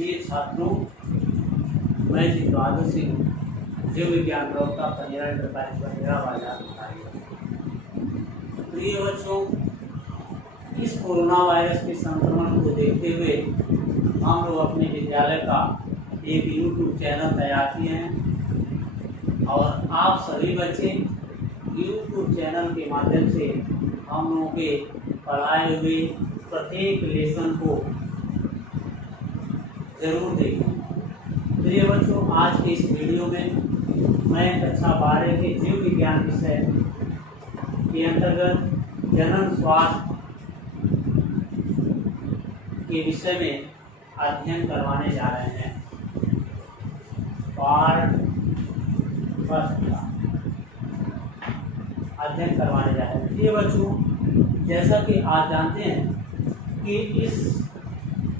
प्रिय छात्रों, मैं जितवादु सिंह जीव विज्ञान प्रवक्ता पंजाब इंटरप्राइज बंदेरा बाजार भिखारी। प्रिय बच्चों, इस कोरोना वायरस के संक्रमण को देखते हुए हम लोग अपने विद्यालय का एक यूट्यूब चैनल तैयार किए हैं और आप सभी बच्चे यूट्यूब चैनल के माध्यम से हम लोगों के पढ़ाए हुए प्रत्येक लेसन को जरूर देखें। प्रिय बच्चों, आज के इस वीडियो में मैं कक्षा 12 के जीव विज्ञान विषय के अंतर्गत जनन स्वास्थ्य के विषय में अध्ययन करवाने जा रहे हैं। पार्ट फर्स्ट का अध्ययन करवाने जा रहे हैं। प्रिय बच्चों, जैसा कि आप जानते हैं कि इस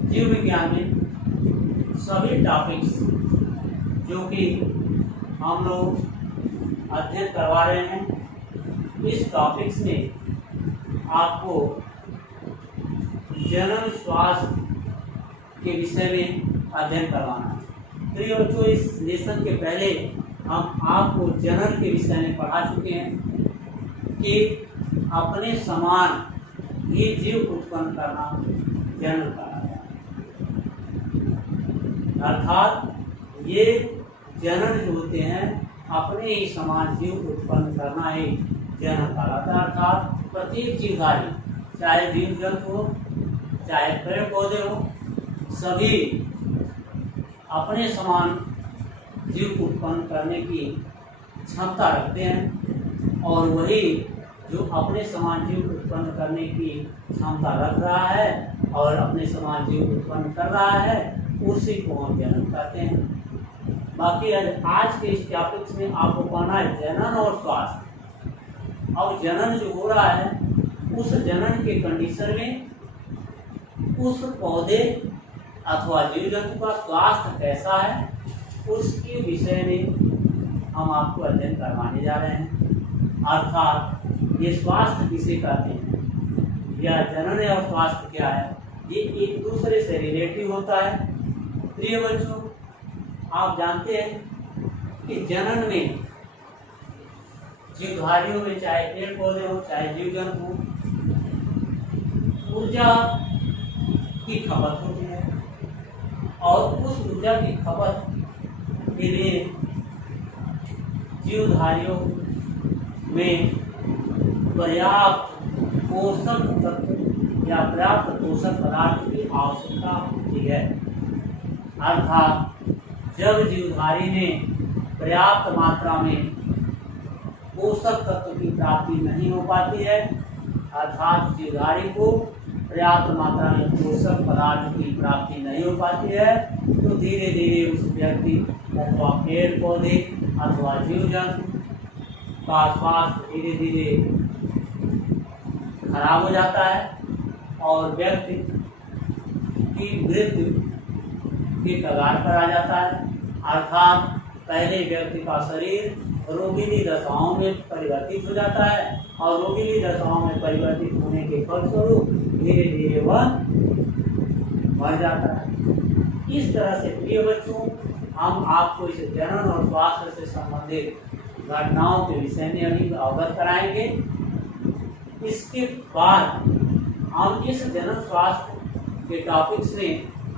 जीव विज्ञान में सभी टॉपिक्स जो कि हम लोग अध्ययन करवा रहे हैं, इस टॉपिक्स में आपको जनन स्वास्थ्य के विषय में अध्ययन करवाना है। प्रिय बच्चों, इस लेसन के पहले हम आपको जनन के विषय में पढ़ा चुके हैं कि अपने समान ही जीव उत्पन्न करना जनन कहा गया, अर्थात ये जनन जो होते हैं अपने ही समान जीव उत्पन्न करना ही जनन कहलाता है। अर्थात प्रत्येक जीवधारी, चाहे जीव जंतु हो चाहे पेड़ पौधे हो, सभी अपने समान जीव उत्पन्न करने की क्षमता रखते हैं और वही जो अपने समान जीव उत्पन्न करने की क्षमता रख रहा है और अपने समान जीव उत्पन्न कर रहा है, उसी को हम जनन कहते हैं। बाकी आज के इस टॉपिक्स में आपको पढ़ना है जनन और स्वास्थ्य। अब जनन जो हो रहा है, उस जनन के कंडीशन में उस पौधे अथवा जीव जंतु का स्वास्थ्य कैसा है, उसके विषय में हम आपको अध्ययन करवाने जा रहे हैं। अर्थात ये स्वास्थ्य किसे कहते हैं या जनन और स्वास्थ्य क्या है, ये एक दूसरे से रिलेटिव होता है। प्रिय बच्चों, आप जानते हैं कि जनन में जीवधारियों में, चाहे पेड़ पौधे हो चाहे जीव जंतु हो, ऊर्जा की खपत होती है और उस ऊर्जा की खपत के लिए जीवधारियों में पर्याप्त पोषक तत्व या पर्याप्त पोषक पदार्थ की आवश्यकता होती है। अर्थात जब जीवधारी ने पर्याप्त मात्रा में पोषक तत्व की प्राप्ति नहीं हो पाती है, अर्थात जीवधारी को पर्याप्त मात्रा में पोषक पदार्थ की प्राप्ति नहीं हो पाती है, तो धीरे धीरे उस व्यक्ति अथवा पेड़ पौधे अथवा जीव जंतु का स्वास्थ्य धीरे धीरे खराब हो जाता है और व्यक्ति की मृत्यु के कगार पर आ जाता है। अर्थात पहले व्यक्ति का शरीर रोगीली दशाओं में परिवर्तित हो जाता है और रोगीली दशाओं में परिवर्तित होने के फलस्वरूप धीरे धीरे वह मर जाता है। इस तरह से प्रिय बच्चों, हम आपको इस जनन और स्वास्थ्य से संबंधित घटनाओं के विषय में अभी अवगत कराएंगे। इसके बाद हम इस जनन स्वास्थ्य के टॉपिक्स में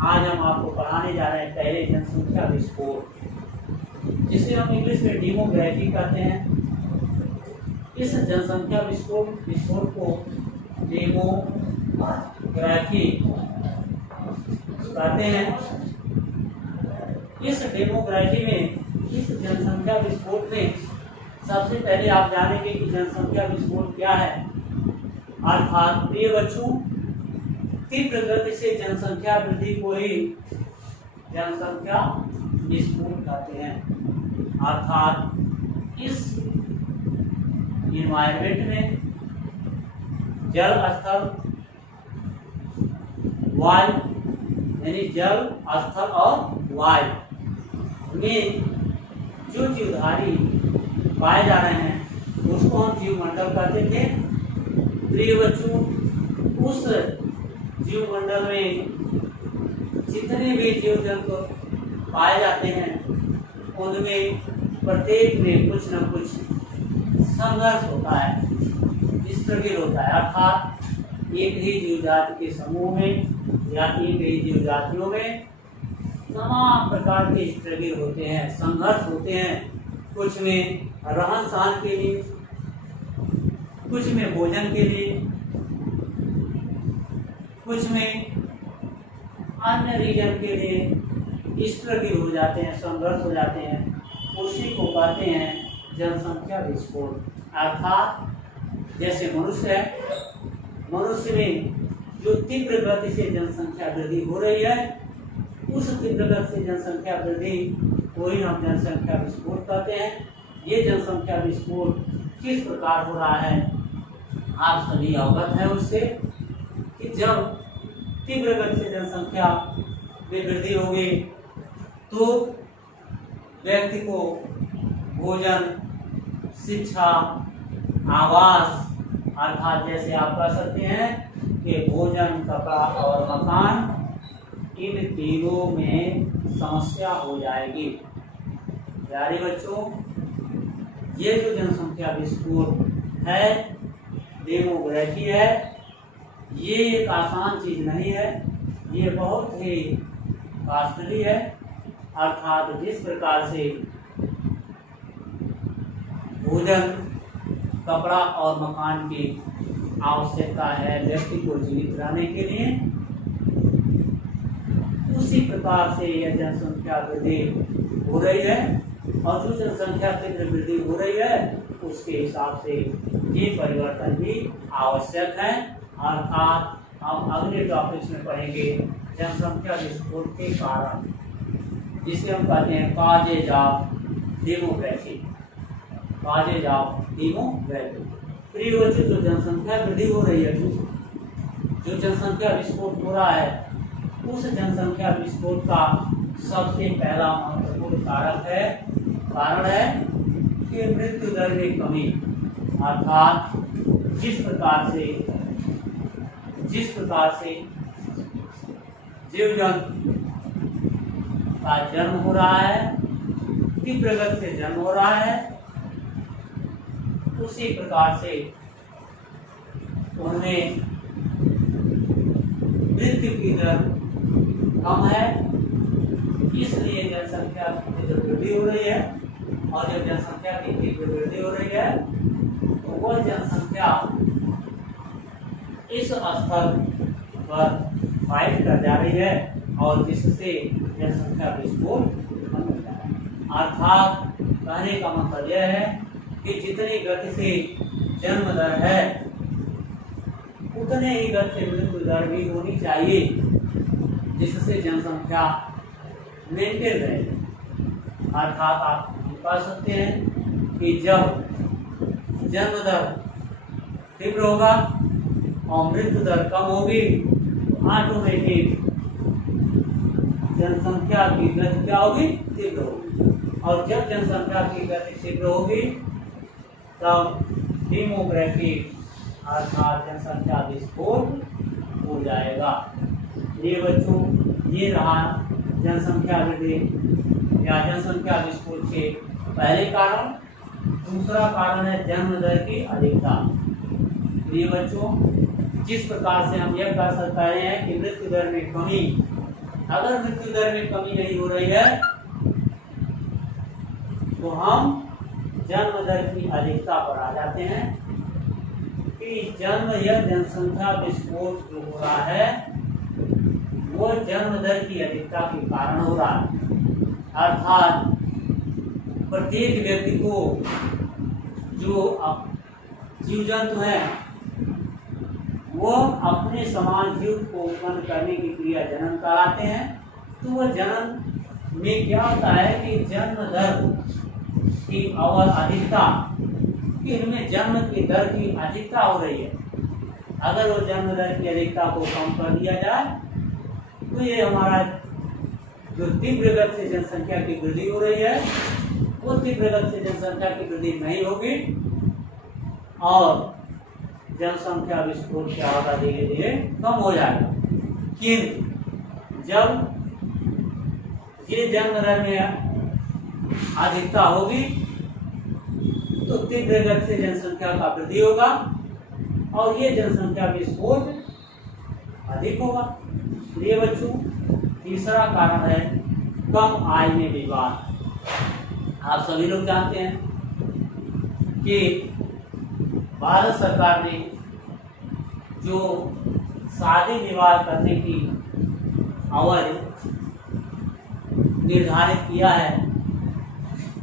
आज हम आपको पढ़ाने जा रहे हैं पहले जनसंख्या विस्फोट, जिसे हम इंग्लिश में डेमोग्राफी कहते हैं। इस जनसंख्या विस्फोट को डेमोग्राफी कहते हैं। इस डेमोग्राफी में, इस जनसंख्या विस्फोट में सबसे पहले आप जानेंगे कि जनसंख्या विस्फोट क्या है। अर्थात प्रिय बच्चों, तीव्र गति से जनसंख्या वृद्धि को ही जनसंख्या विस्फोट कहते हैं। अर्थात इस इन्वायरमेंट में जल स्थल, वायु यानी जल स्थल और वायु में जो जीवधारी पाए जा रहे हैं उसको हम जीवमंडल कहते थे। प्रिय बच्चों, उस जीवमंडल में जितने भी जीव जंतु पाए जाते हैं उनमें प्रत्येक में कुछ न कुछ संघर्ष होता है, स्ट्रगल होता है। अर्थात एक ही जीव जाति के समूह में या एक ही जीव जातियों में तमाम प्रकार के स्ट्रगल होते हैं, संघर्ष होते हैं। कुछ में रहन सहन के लिए, कुछ में भोजन के लिए, कुछ में अन्य रीजन के लिए स्ट्रगल हो जाते हैं, संघर्ष हो जाते हैं। उसी को कहते हैं जनसंख्या विस्फोट। अर्थात जैसे मनुष्य है, मनुष्य में जो तीव्र गति से जनसंख्या वृद्धि हो रही है, उस तीव्र गति से जनसंख्या वृद्धि को ही हम जनसंख्या विस्फोट कहते हैं। ये जनसंख्या विस्फोट किस प्रकार हो रहा है, आप सभी अवगत हैं उससे कि जब तीव्र गति से जनसंख्या में वृद्धि होगी तो व्यक्ति को भोजन, शिक्षा, आवास, अर्थात जैसे आप कह सकते हैं कि भोजन, कपड़ा और मकान, इन तीनों में समस्या हो जाएगी। प्यारे बच्चों, ये जो जनसंख्या विस्फोट है, डेमोग्राफी है, ये एक आसान चीज नहीं है, ये बहुत ही कॉस्टली है। अर्थात जिस प्रकार से भोजन, कपड़ा और मकान की आवश्यकता है व्यक्ति को जीवित रहने के लिए, उसी प्रकार से यह जनसंख्या वृद्धि हो रही है। और जो जनसंख्या की वृद्धि हो रही है उसके हिसाब से ये परिवर्तन भी आवश्यक है। अर्थात हम अगले टॉपिक्स में पढ़ेंगे जनसंख्या विस्फोट के कारण, जिसे हम कहते हैं causes of demography. Causes of demography. प्रिय बच्चों, जो जनसंख्या वृद्धि हो रही है, जो जनसंख्या विस्फोट हो रहा है, उस जनसंख्या विस्फोट का सबसे पहला महत्वपूर्ण कारण है कि मृत्यु दर में कमी। अर्थात जिस प्रकार से जीव जंतु का जन्म हो रहा है, तीव्र गति से जन्म हो रहा है, उसी प्रकार से उनमें मृत्यु की दर कम है। इसलिए जनसंख्या की जो वृद्धि हो रही है, और जब जनसंख्या की तीव्र वृद्धि हो रही है तो वह जनसंख्या इस स्तर पर फाइट कर जा रही है और जिससे जनसंख्या विस्फोट हो जा रहा है। अर्थात कहने का मतलब यह है कि जितनी गति से जन्म दर है उतने ही गति से मृत्यु दर भी होनी चाहिए, जिससे जनसंख्या मेंटेन रहे। अर्थात आप कह सकते हैं कि जब जन्म दर तीव्र होगा और मृत्यु दर कम होगी तो ऑटोमेटिक जनसंख्या की गति क्या होगी, तीव्र होगी। और जब जनसंख्या की गति तीव्र होगी तब डेमोग्राफी अर्थात जनसंख्या विस्फोट हो जाएगा। ये बच्चों, ये रहा जनसंख्या वृद्धि या जनसंख्या विस्फोट के पहले कारण। दूसरा कारण है जन्म दर की अधिकता। ये बच्चों, जिस प्रकार से हम यह कह सकते हैं कि मृत्यु दर में कमी, अगर मृत्यु दर में कमी नहीं हो रही है तो हम जन्म दर की अधिकता पर आ जाते हैं कि जन्म या जनसंख्या विस्फोट जो हो रहा है वो जन्म दर की अधिकता के कारण हो रहा है। अर्थात प्रत्येक व्यक्ति को जो जीव जंतु है वो अपने समान जीव को उत्पन्न करने की क्रिया जनन कराते हैं। तो वह जनन में क्या होता है कि जन्म दर की अधिकता, इनमें जन्म की दर की अधिकता हो रही है। अगर वो जन्म दर की अधिकता को कम कर दिया जाए तो ये हमारा जो तीव्र गति से जनसंख्या की वृद्धि हो रही है वो तीव्र गति से जनसंख्या की वृद्धि नहीं होगी और जनसंख्या विस्फोट क्या होगा, धीरे धीरे कम हो जाएगा। किंतु जब ये जन्म दर में अधिकता होगी तो तीव्र गति से जनसंख्या का वृद्धि होगा और ये जनसंख्या विस्फोट अधिक होगा। प्रिय बच्चों, तीसरा कारण है कम आय में विवाह। आप सभी लोग जानते हैं कि भारत सरकार ने जो शादी विवाह करने की अवधि निर्धारित किया है,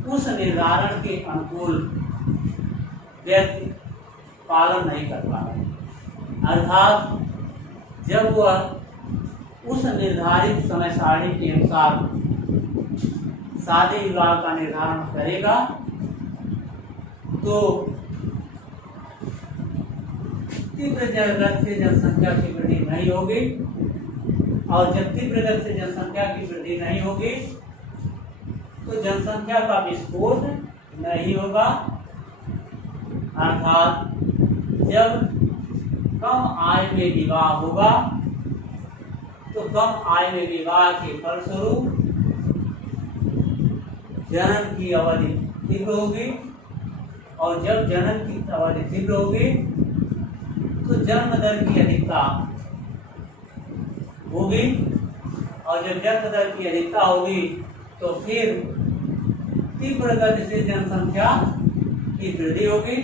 उस निर्धारण के अनुकूल व्यक्ति पालन नहीं कर पा रहे, अर्थात जब वह उस निर्धारित समय सारणी के अनुसार शादी विवाह का निर्धारण करेगा तो तीव्र गति से जनसंख्या की वृद्धि नहीं होगी, और जब तीव्र गति से जनसंख्या की वृद्धि नहीं होगी तो जनसंख्या का विस्फोट नहीं होगा, अर्थात जब कम आय में विवाह होगा तो कम आय में विवाह के फलस्वरूप जनन की अवधि तीव्र होगी, और जब जनन की अवधि तीव्र होगी तो जन्म दर की अधिकता होगी, और जब जन्म दर की अधिकता होगी तो फिर तीव्र गति से जनसंख्या की वृद्धि होगी,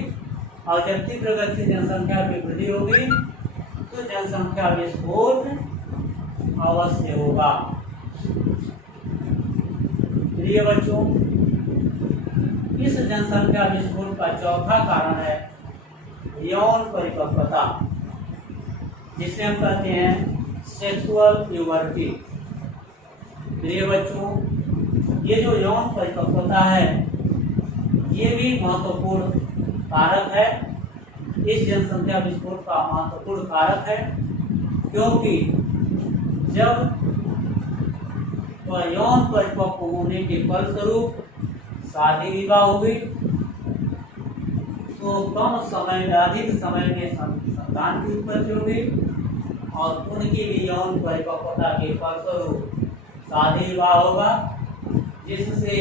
और जब तीव्र गति से जनसंख्या की वृद्धि होगी तो जनसंख्या विस्फोट अवश्य होगा। प्रिय बच्चों, इस जनसंख्या विस्फोट का चौथा कारण है यौन परिपक्वता, जिसे हम कहते हैं सेक्सुअल प्यूबर्टी। प्रिय बच्चों, ये जो यौन परिपक्वता है ये भी महत्वपूर्ण कारक है, इस जनसंख्या विस्फोट का महत्वपूर्ण कारक है, क्योंकि जब वह यौन परिपक्व होने के फलस्वरूप शादी विवाह होगी तो कम समय में अधिक समय में संतान की उत्पत्ति होगी, और उनकी भी यौन परिपक्वता के फलस्वरूप शादी विवाह होगा, जिससे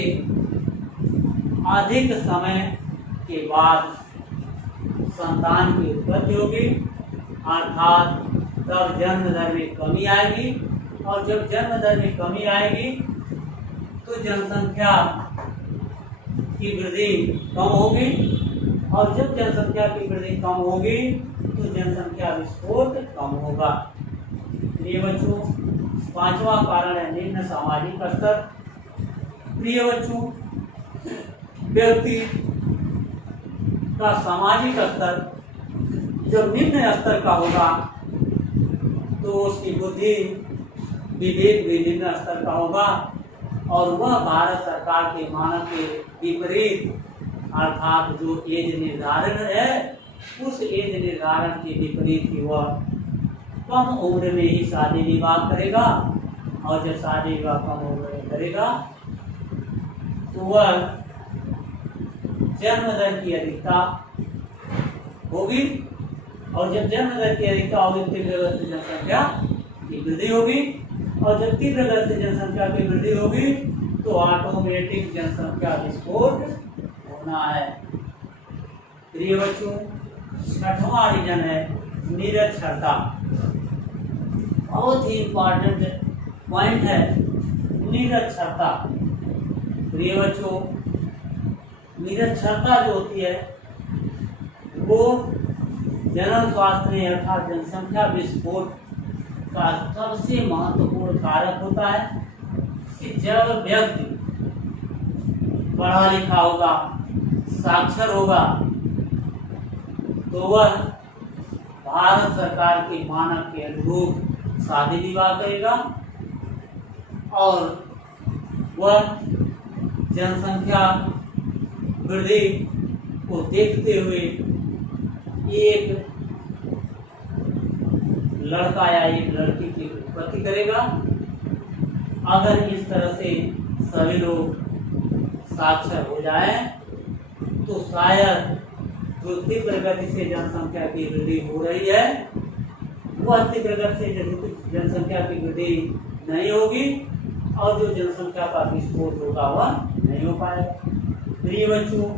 अधिक समय के बाद संतान की उत्पत्ति होगी, अर्थात तब जन्म दर में कमी आएगी, और जब जन्म दर में कमी आएगी तो जनसंख्या की वृद्धि कम होगी, और जब जनसंख्या की वृद्धि कम होगी तो जनसंख्या विस्फोट कम होगा। प्रिय बच्चों, पांचवा कारण है निम्न सामाजिक स्तर। प्रिय बच्चों, व्यक्ति का सामाजिक स्तर जब निम्न स्तर का होगा तो उसकी बुद्धि विवेक भी निम्न स्तर का होगा, और वह भारत सरकार के मानक के विपरीत, अर्थात जो एज निर्धारण है उस एज निर्धारण के विपरीत ही वह कम उम्र में ही शादी विवाह करेगा, और जब शादी विवाह कम उम्र में करेगा तो वह जन्म दर की अधिकता होगी, और जब जन्म दर की अधिकता होगी तीव्र गति से जनसंख्या की वृद्धि होगी, और जब तीव्र गति से जनसंख्या की वृद्धि होगी तो ऑटोमेटिक जनसंख्या विस्फोट होना है। प्रिय बच्चों, छठवां रीजन है निरक्षरता। बहुत ही इंपॉर्टेंट पॉइंट है निरक्षरता। प्रिय बच्चों, निरक्षरता जो होती है वो जनरल स्वास्थ्य में अर्थात जनसंख्या विस्फोट का सबसे महत्वपूर्ण कारक होता है कि जब व्यक्ति पढ़ा लिखा होगा, साक्षर होगा, तो वह भारत सरकार के मानक के अनुरूप शादी विवाह करेगा, और वह जनसंख्या वृद्धि को देखते हुए एक लड़का या एक लड़की की उत्पत्ति करेगा। अगर इस तरह से सभी लोग साक्षर हो जाएं तो शायद जो तीव्र गति से जनसंख्या की वृद्धि हो रही है वह तीव्र गति से जनसंख्या की वृद्धि नहीं होगी, और जो जनसंख्या का विस्फोट होगा वह नहीं हो पाएगा। प्रिय बच्चों,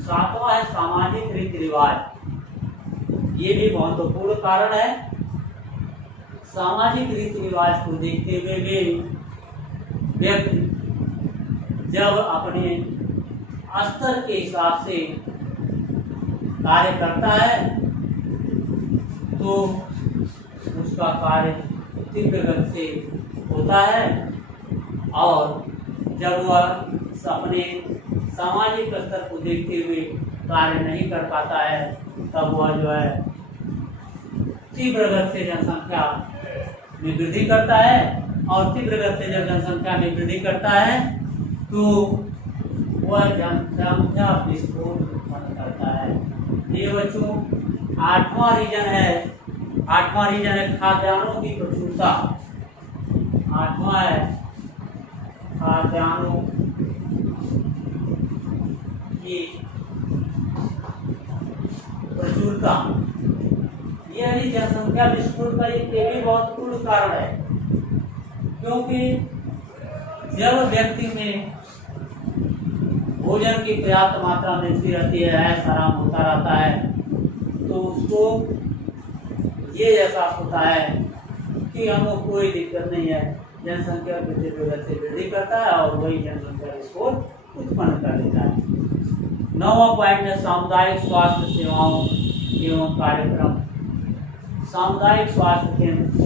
सातवां है सामाजिक रीति रिवाज। ये भी महत्वपूर्ण कारण है। सामाजिक रीति रिवाज को देखते हुए भी व्यक्ति जब अपने स्तर के हिसाब से कार्य करता है तो उसका कार्य तीव्र गति से होता है, और जब वह अपने सामाजिक स्तर को देखते हुए कार्य नहीं कर पाता है तब वह जो है तीव्र गति से जनसंख्या में वृद्धि करता है, और तीव्र गति से जब जनसंख्या में वृद्धि करता है तो वह जनसंख्या विस्फोट उत्पन्न करता है। ये बच्चों, आठवां रीजन है खाद्यान्नों की प्रचुरता। आठवां है खाद्यान्नों की प्रचुरता। यह जनसंख्या विस्फोट का एक भी महत्वपूर्ण कारण है, क्योंकि जब व्यक्ति में भोजन की पर्याप्त मात्रा मिलती रहती है, ऐसा आराम होता रहता है, तो उसको ये एहसास होता है कि हमको कोई दिक्कत नहीं है, जनसंख्या वृद्धि से वृद्धि करता है और वही जनसंख्या विस्फोट उत्पन्न कर देता है। 9वां पॉइंट है सामुदायिक स्वास्थ्य सेवाओं एवं कार्यक्रम। सामुदायिक स्वास्थ्य केंद्र,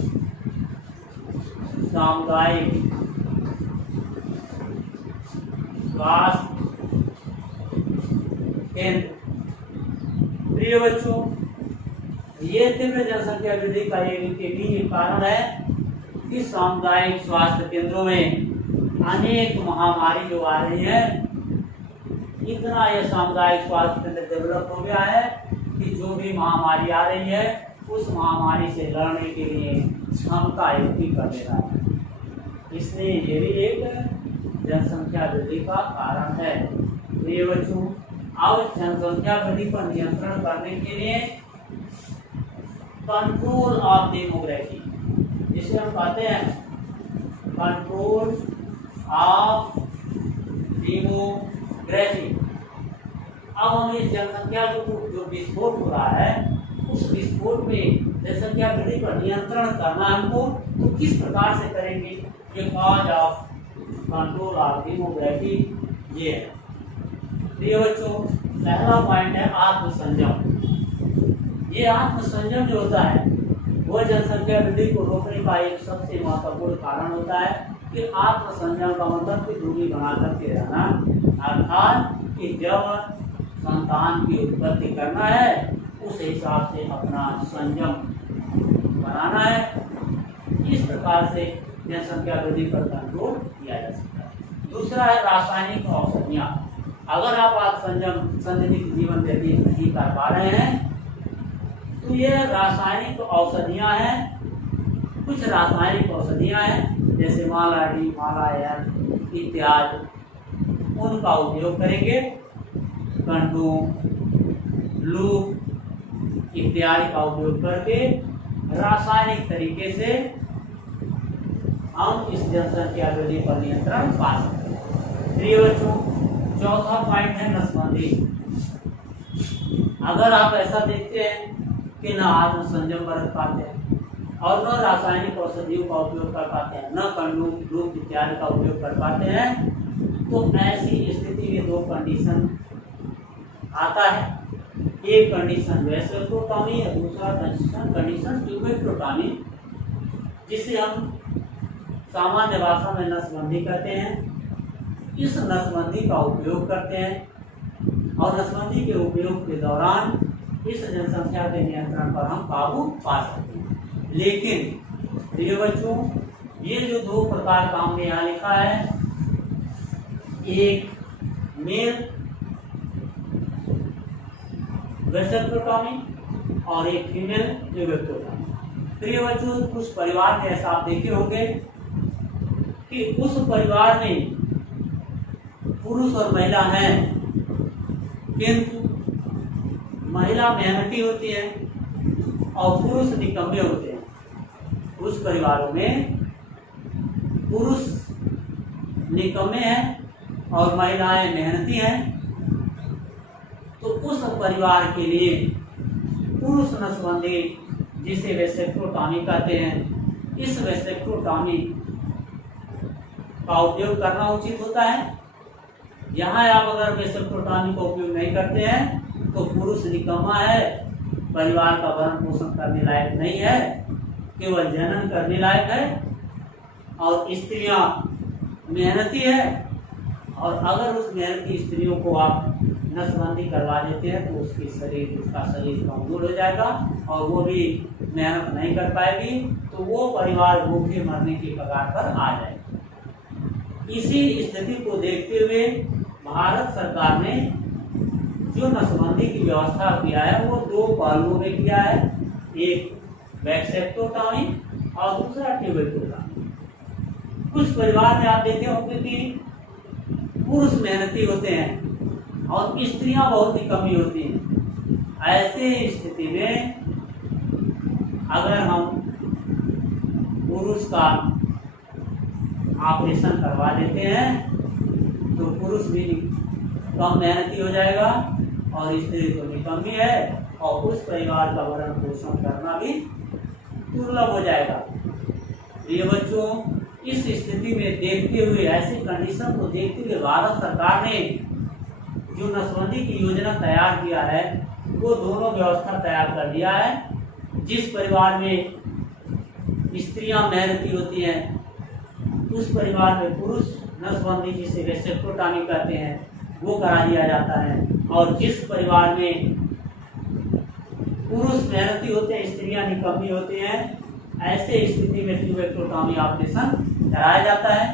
सामुदायिक स्वास्थ्य केंद्र। प्रिय बच्चों, ये तीव्र जनसंख्या वृद्धि का एक कारण है कि सामुदायिक स्वास्थ्य केंद्रों में अनेक महामारी जो आ रही है, इतना यह सामुदायिक स्वास्थ्य केंद्र डेवलप हो गया है कि जो भी महामारी आ रही है उस महामारी से लड़ने के लिए क्षमता युक्ति कर दे रहा है। इसलिए ये भी एक जनसंख्या वृद्धि का कारण है। प्रिय बच्चों, अब जनसंख्या वृद्धि पर नियंत्रण करने के लिए कंट्रोल ऑफ डेमोग्राफी, जिसे हम कहते हैं कंट्रोल ऑफ डेमोग्राफी। अब हम इस जनसंख्या जो विस्फोट हो रहा है, उस विस्फोट में जनसंख्या वृद्धि पर नियंत्रण करना हमको तो किस प्रकार से करेंगे? Because of control of demography ये है। प्रिय बच्चों, पहला पॉइंट है आत्मसंयम। ये आत्मसंयम जो होता है वह जनसंख्या वृद्धि को रोकने का एक सबसे महत्वपूर्ण कारण होता है कि आत्मसंयम का मतलब कि दूरी बना करके रहना, अर्थात कि जब संतान की उत्पत्ति करना है उस हिसाब से अपना संयम बनाना है। इस प्रकार से जनसंख्या वृद्धि पर कंट्रोल किया जा सकता है। दूसरा है रासायनिक औषधियाँ। अगर आप संतुलित जीवन व्यतीत नहीं कर पा रहे हैं तो ये रासायनिक औषधियाँ हैं। कुछ रासायनिक औषधियाँ हैं जैसे मालाडी, मालायन इत्यादि, उनका उपयोग करेंगे। कंडोम, लूप इत्यादि का उपयोग करके रासायनिक तरीके से हम इस जनसंख्या वृद्धि पर नियंत्रण पा सकते हैं। प्रिय बच्चों, चौथा पॉइंट है नसबंदी। अगर आप ऐसा देखते हैं कि न आत्मसंयम बरत पाते हैं और न रासायनिक औषधियों का उपयोग कर पाते हैं, न कंडोम, लूप इत्यादि का उपयोग कर पाते हैं, तो ऐसी स्थिति में दो कंडीशन आता है। एक कंडीशन वैसेक्टोटॉमी है, दूसरा कंडीशन ट्यूबेक्टोटॉमी, जिसे हम सामान्य भाषा में नसबंदी कहते हैं। इस नसबंदी का उपयोग करते हैं और नसबंदी के उपयोग के दौरान इस जनसंख्या के नियंत्रण पर हम काबू पा सकते हैं। लेकिन प्रिय बच्चों, ये जो दो प्रकार का हमने यहाँ लिखा है, एक मेल वैसेक्टोटॉमी और एक फीमेल ट्यूबेक्टोटॉमी। प्रिय बच्चों, कुछ परिवार में ऐसा आप देखे होंगे कि उस परिवार में पुरुष और महिला हैं, किंतु महिला मेहनती होती है और पुरुष निकम्मे होते हैं। उस परिवारों में पुरुष निकम्मे हैं और महिलाएं मेहनती हैं, तो उस परिवार के लिए पुरुष नसबंदी, जिसे वेसेक्टोटॉमी कहते हैं, इस वेसेक्टोटॉमी का उपयोग करना उचित होता है। यहाँ आप अगर वेसेक्टोटॉमी का उपयोग नहीं करते हैं तो पुरुष निकम्मा है, परिवार का भरण पोषण करने लायक नहीं है, केवल जनन करने लायक है, और स्त्रियां मेहनती है। और अगर उस मेहनती स्त्रियों को आप नसबंदी करवा देते हैं तो उसका शरीर कमजोर हो जाएगा और वो भी मेहनत नहीं कर पाएगी, तो वो परिवार भूखे मरने की कगार पर आ जाएगा। इसी स्थिति को देखते हुए भारत सरकार ने जो नसबंदी की व्यवस्था किया है वो दो पहलुओं में किया है, एक वेसेक्टोटॉमी और दूसरा ट्यूबेक्टोटॉमी। कुछ परिवार में आप देखे होंगे कि पुरुष मेहनती होते हैं और स्त्रियां बहुत ही कमी होती हैं। ऐसे स्थिति में अगर हम पुरुष का ऑपरेशन करवा देते हैं तो पुरुष भी कम मेहनती हो जाएगा और स्त्री तो निकम्मी है और उस परिवार का भरण पोषण करना भी दुर्लभ हो जाएगा। प्रिय बच्चों, इस स्थिति में देखते हुए, ऐसी कंडीशन को देखते हुए भारत सरकार ने जो नसबंदी की योजना तैयार किया है वो दोनों व्यवस्था तैयार कर दिया है। जिस परिवार में स्त्रियां मेहनती होती हैं उस परिवार में पुरुष नसबंदी, जिसे वेसेक्टोटॉमी कहते हैं, वो करा दिया जाता है, और जिस परिवार में पुरुष मेहनती होते हैं स्त्रियां निकम्मी होती हैं, ऐसे स्थिति में ट्यूबेक्टोटॉमी ऑपरेशन कराया जाता है।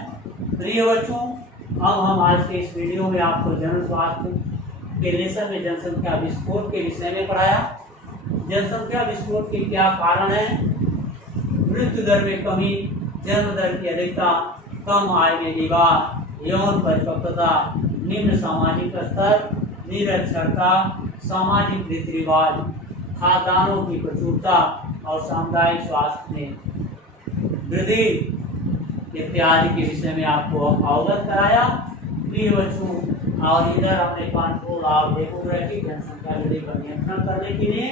प्रिय बच्चों, अब हम आज के इस वीडियो में आपको जन स्वास्थ्य के लेसन में जनसंख्या विस्फोट के विषय में पढ़ाया। जनसंख्या विस्फोट के क्या कारण है? मृत्यु दर में कमी, जन्म दर की अधिकता, कम आय में निवाह, यौन परिपक्वता, निम्न सामाजिक स्तर, निरक्षरता, सामाजिक रीति रिवाज, खाद्यान्नों की प्रचुरता और सामुदायिक स्वास्थ्य में वृद्धि इत्यादि के विषय में आपको अवगत कराया। प्रिय बच्चों, और इधर अपने कंट्रोल ऑफ डेमोग्राफिक जनसंख्या वृद्धि पर नियंत्रण करने के लिए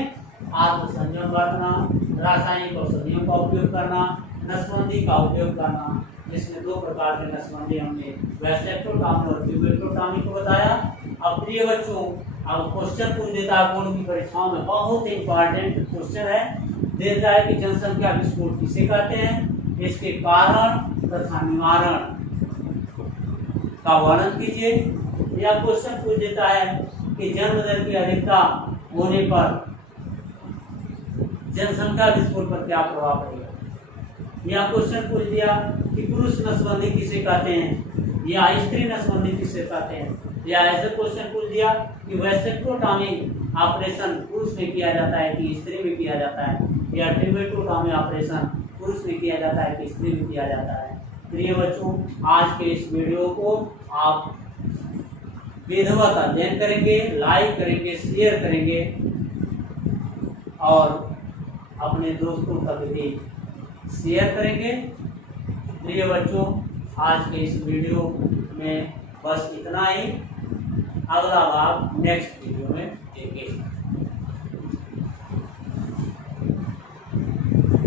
आत्मसंयम बरतना, रासायनिक औषधियों का उपयोग करना, नसबंदी का उपयोग करना, जिसमें दो प्रकार के नसबंदी हमने वेसेक्टोटॉमी और ट्यूबेक्टोटॉमी को बताया। अब प्रिय बच्चों, अब क्वेश्चन पूछ देता है बोर्ड की परीक्षाओं में, बहुत इंपॉर्टेंट क्वेश्चन है, देता है कि जनसंख्या विस्फोट किसे कहते हैं, इसके कारण तथा निवारण का वर्णन कीजिए। या क्वेश्चन पूछ देता है कि जन्म दर की अधिकता होने पर जनसंख्या विस्फोट पर क्या प्रभाव पड़ेगा। या क्वेश्चन पूछ दिया कि पुरुष नसबंदी किसे कहते हैं या स्त्री नसबंदी किसे कहते हैं। या ऐसे क्वेश्चन पूछ दिया कि वेसेक्टोटॉमी ऑपरेशन पुरुष में किया जाता है कि स्त्री में किया जाता है, या ट्यूबेक्टोटॉमी ऑपरेशन पुरुष में किया जाता है कि स्त्री में किया जाता है। प्रिय बच्चों, आज के इस वीडियो को आप विधिवत अध्ययन करेंगे, लाइक करेंगे, शेयर करेंगे और अपने दोस्तों तक भी शेयर करेंगे। प्रिय बच्चों, आज के इस वीडियो में बस इतना ही। अगला भाग नेक्स्ट वीडियो में देखेंगे।